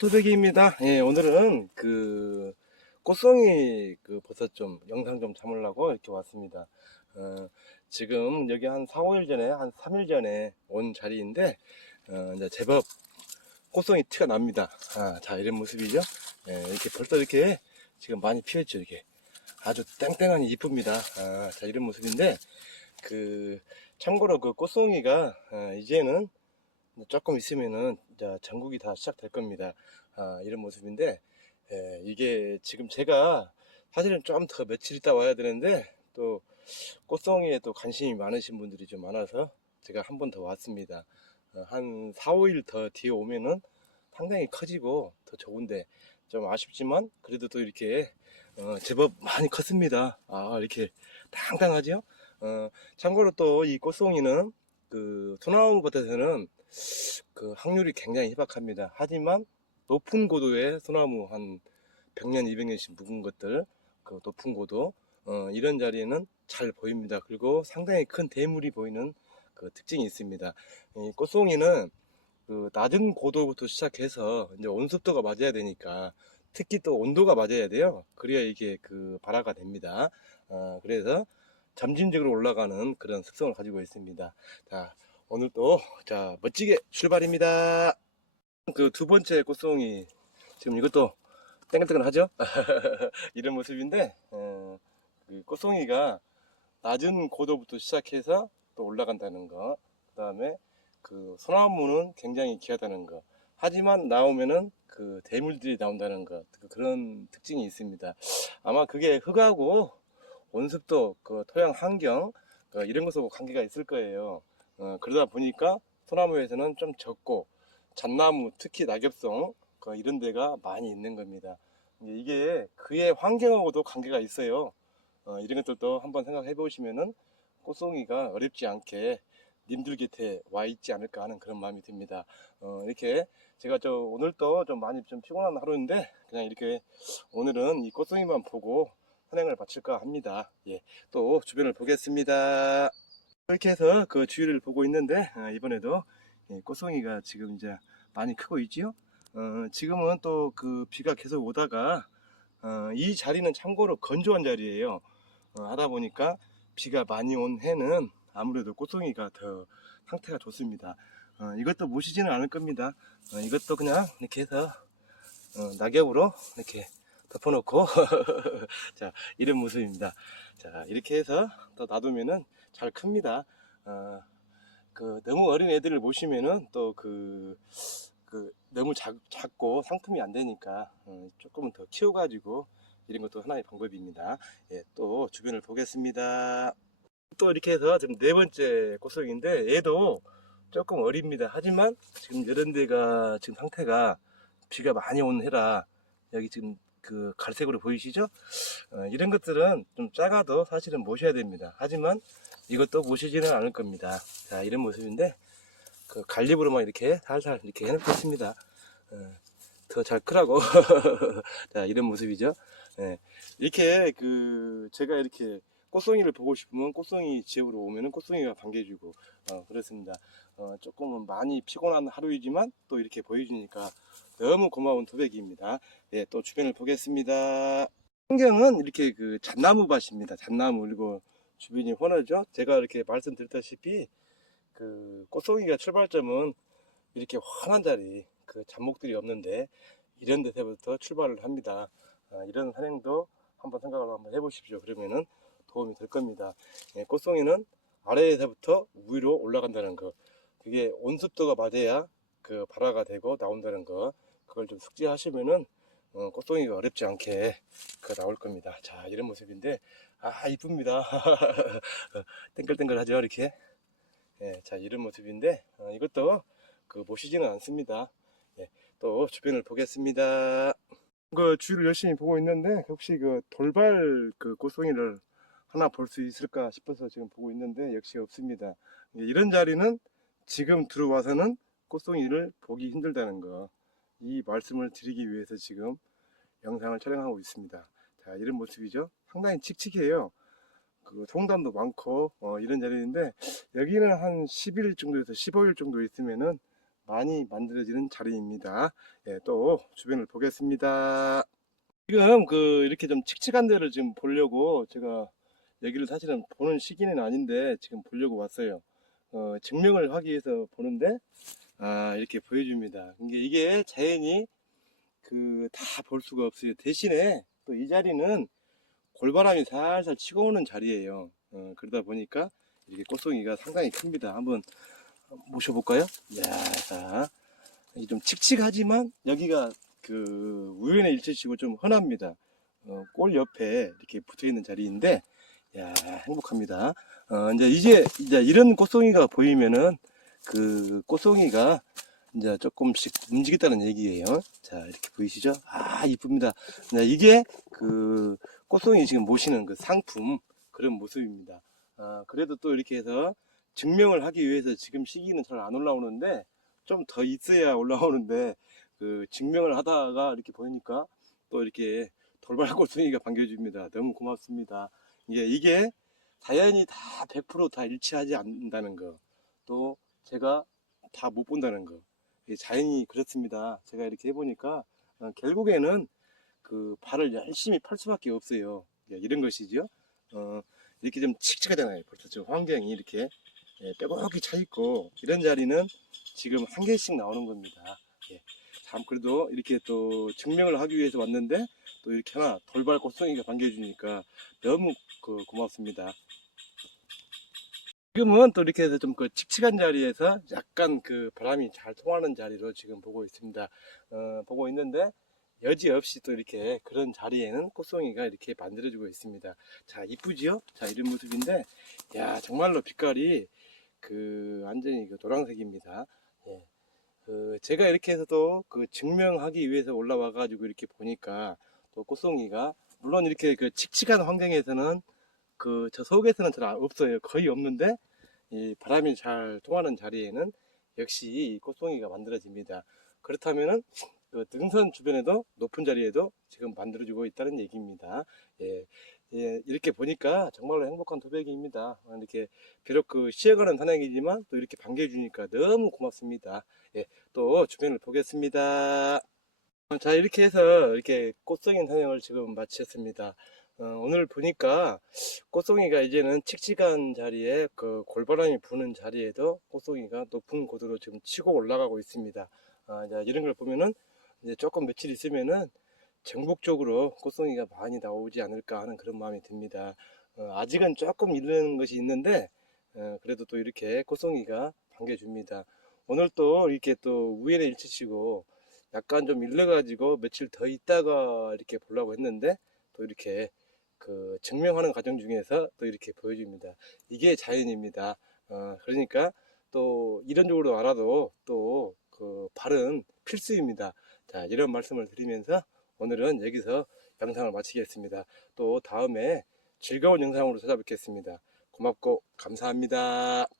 토백이입니다. 예, 오늘은 그 꽃송이 그 버섯 좀 영상 좀 담으려고 이렇게 왔습니다. 어, 지금 여기 한 4, 5일 전에 한 3일 전에 온 자리인데 어, 이제 제법 꽃송이 티가 납니다. 아, 자 이런 모습이죠. 예, 이렇게 벌써 이렇게 지금 많이 피었죠 이게 아주 땡땡하니 이쁩니다. 아, 자 이런 모습인데 그 참고로 그 꽃송이가 아, 이제는 조금 있으면은 이제 전국이 다 시작될 겁니다. 아, 이런 모습인데 예, 이게 지금 제가 사실은 좀 더 며칠 있다 와야 되는데 또 꽃송이에 또 관심이 많으신 분들이 좀 많아서 제가 한 번 더 왔습니다. 어, 한 4, 5일 더 뒤에 오면은 상당히 커지고 더 좋은데 좀 아쉽지만 그래도 또 이렇게 어, 제법 많이 컸습니다. 아 이렇게 당당하죠? 어, 참고로 또 이 꽃송이는 그 소나무 밭에서는 그 확률이 굉장히 희박합니다. 하지만 높은 고도의 소나무 한 100년, 200년씩 묵은 것들, 그 높은 고도, 어, 이런 자리에는 잘 보입니다. 그리고 상당히 큰 대물이 보이는 그 특징이 있습니다. 이 꽃송이는 그 낮은 고도부터 시작해서 이제 온습도가 맞아야 되니까 특히 또 온도가 맞아야 돼요. 그래야 이게 그 발화가 됩니다. 어, 그래서 점진적으로 올라가는 그런 특성을 가지고 있습니다. 자, 오늘 또, 자, 멋지게 출발입니다. 그 두 번째 꽃송이, 지금 이것도 땡글땡글하죠? 이런 모습인데, 어, 그 꽃송이가 낮은 고도부터 시작해서 또 올라간다는 거, 그 다음에 그 소나무는 굉장히 귀하다는 거, 하지만 나오면은 그 대물들이 나온다는 것, 그 그런 특징이 있습니다. 아마 그게 흙하고 온습도, 그 토양 환경, 그 이런 것하고 관계가 있을 거예요. 어, 그러다 보니까 소나무에서는 좀 적고 잣나무 특히 낙엽송 그 이런 데가 많이 있는 겁니다. 이게 그의 환경하고도 관계가 있어요. 어, 이런 것들도 한번 생각해 보시면은 꽃송이가 어렵지 않게 님들 곁에 와 있지 않을까 하는 그런 마음이 듭니다. 어, 이렇게 제가 저 오늘 또좀 많이 좀 피곤한 하루인데 그냥 이렇게 오늘은 이 꽃송이만 보고 산행을 마칠까 합니다. 예, 또 주변을 보겠습니다. 이렇게 해서 그 주위를 보고 있는데 어, 이번에도 예, 꽃송이가 지금 이제 많이 크고 있지요. 어, 지금은 또 그 비가 계속 오다가 어, 이 자리는 참고로 건조한 자리예요. 어, 하다 보니까 비가 많이 온 해는 아무래도 꽃송이가 더 상태가 좋습니다. 어, 이것도 모시지는 않을 겁니다. 어, 이것도 그냥 이렇게 해서 어, 낙엽으로 이렇게 덮어놓고 자 이런 모습입니다. 자 이렇게 해서 또 놔두면은 잘 큽니다. 어, 그 너무 어린 애들을 모시면은 또그 그 너무 작, 작고 상품이 안 되니까 어, 조금은 더 키워가지고 이런 것도 하나의 방법입니다. 예, 또 주변을 보겠습니다. 또 이렇게 해서 지금 네 번째 꽃송인데 얘도 조금 어립니다. 하지만 지금 이런 데가 지금 상태가 비가 많이 온 해라 여기 지금 그 갈색으로 보이시죠? 어, 이런 것들은 좀 작아도 사실은 모셔야 됩니다. 하지만 이것도 모시지는 않을 겁니다. 자, 이런 모습인데, 그 갈립으로만 이렇게 살살 이렇게 해놓고 있습니다. 어, 더잘 크라고. 자, 이런 모습이죠. 예, 이렇게 그, 제가 이렇게 꽃송이를 보고 싶으면 꽃송이 지역으로 오면은 꽃송이가 반겨주고, 어, 그렇습니다. 어, 조금은 많이 피곤한 하루이지만 또 이렇게 보여주니까 너무 고마운 도배기입니다. 예, 또 주변을 보겠습니다. 환경은 이렇게 그 잣나무 밭입니다. 잣나무 그리고 주변이 훤하죠. 제가 이렇게 말씀드렸다시피 그 꽃송이가 출발점은 이렇게 환한 자리, 그 잡목들이 없는데 이런 데서부터 출발을 합니다. 아, 이런 산행도 한번 생각을 한번 해보십시오. 그러면은 도움이 될 겁니다. 예, 꽃송이는 아래에서부터 위로 올라간다는 거, 그게 온습도가 맞아야 그 발화가 되고 나온다는 거, 그걸 좀 숙지하시면은 어, 꽃송이가 어렵지 않게 그 나올 겁니다. 자, 이런 모습인데 아 이쁩니다. 땡글땡글하죠 이렇게. 예, 자 이런 모습인데 어, 이것도 그 모시지는 않습니다. 예, 또 주변을 보겠습니다. 그 주위를 열심히 보고 있는데 혹시 그 돌발 그 꽃송이를 하나 볼 수 있을까 싶어서 지금 보고 있는데 역시 없습니다. 예, 이런 자리는 지금 들어와서는 꽃송이를 보기 힘들다는 거. 이 말씀을 드리기 위해서 지금 영상을 촬영하고 있습니다. 자, 이런 모습이죠. 상당히 칙칙해요. 그 송담도 많고 어, 이런 자리인데 여기는 한 10일 정도에서 15일 정도 있으면은 많이 만들어지는 자리입니다. 예, 또 주변을 보겠습니다. 지금 그 이렇게 좀 칙칙한 데를 지금 보려고 제가 여기를 사실은 보는 시기는 아닌데 지금 보려고 왔어요. 어, 증명을 하기 위해서 보는데 아 이렇게 보여줍니다. 이게 이게 자연이 그다 볼 수가 없어요. 대신에 또 이 자리는 골바람이 살살 치고 오는 자리예요. 어, 그러다 보니까 이렇게 꽃송이가 상당히 큽니다. 한번 모셔볼까요? 야, 자, 이좀 칙칙하지만 여기가 그 우연의 일치시고 좀 흔합니다. 어, 골 옆에 이렇게 붙어 있는 자리인데, 야, 행복합니다. 어, 이제 이제 이제 이런 꽃송이가 보이면은 그 꽃송이가 이제 조금씩 움직였다는 얘기예요. 자, 이렇게 보이시죠? 아, 이쁩니다. 네, 이게 그 꽃송이 지금 모시는 그 상품 그런 모습입니다. 아, 그래도 또 이렇게 해서 증명을 하기 위해서 지금 시기는 잘 안 올라오는데 좀 더 있어야 올라오는데 그 증명을 하다가 이렇게 보이니까 또 이렇게 돌발 꽃송이가 반겨줍니다. 너무 고맙습니다. 이게 이게 자연이 다 100%다 일치하지 않는다는 거, 또 제가 다 못 본다는 거. 이게 자연이 그렇습니다. 제가 이렇게 해보니까 어, 결국에는 그 발을 열심히 팔 수밖에 없어요. 예, 이런 것이죠. 어, 이렇게 좀 칙칙하잖아요. 벌써 저 환경이 이렇게 예, 빼곡히 차 있고 이런 자리는 지금 한 개씩 나오는 겁니다. 예, 참 그래도 이렇게 또 증명을 하기 위해서 왔는데 또 이렇게 하나 돌발 꽃송이가 반겨주니까 너무 그 고맙습니다. 지금은 또 이렇게 해서 좀 그 칙칙한 자리에서 약간 그 바람이 잘 통하는 자리로 지금 보고 있습니다. 어, 보고 있는데 여지없이 또 이렇게 그런 자리에는 꽃송이가 이렇게 만들어지고 있습니다. 자, 이쁘지요? 자, 이런 모습인데, 야, 정말로 빛깔이 그 완전히 그 노란색입니다. 예. 그 제가 이렇게 해서도 그 증명하기 위해서 올라와 가지고 이렇게 보니까 또 꽃송이가 물론 이렇게 그 칙칙한 환경에서는 그 저 속에서는 잘 없어요. 거의 없는데 이 바람이 잘 통하는 자리에는 역시 이 꽃송이가 만들어집니다. 그렇다면은 그 등선 주변에도 높은 자리에도 지금 만들어지고 있다는 얘기입니다. 예, 예, 이렇게 보니까 정말로 행복한 토백입니다. 어, 이렇게 비록 그 쉬어가는 사냥이지만 또 이렇게 반겨주니까 너무 고맙습니다. 예, 또 주변을 보겠습니다. 어, 자, 이렇게 해서 이렇게 꽃송이 사냥을 지금 마쳤습니다. 어, 오늘 보니까 꽃송이가 이제는 칙칙한 자리에 그 골바람이 부는 자리에도 꽃송이가 높은 고도로 지금 치고 올라가고 있습니다. 아, 자, 이런 걸 보면은 이제 조금 며칠 있으면은 전국 적으로 꽃송이가 많이 나오지 않을까 하는 그런 마음이 듭니다. 어, 아직은 조금 이르는 것이 있는데 어, 그래도 또 이렇게 꽃송이가 반겨줍니다. 오늘 또 이렇게 또 우연의 일치치고 약간 좀 일러가지고 며칠 더 있다가 이렇게 보려고 했는데 또 이렇게 그 증명하는 과정 중에서 또 이렇게 보여줍니다. 이게 자연입니다. 어, 그러니까 또 이론적으로 알아도 또 그 발은 필수입니다. 자, 이런 말씀을 드리면서 오늘은 여기서 영상을 마치겠습니다. 또 다음에 즐거운 영상으로 찾아뵙겠습니다. 고맙고 감사합니다.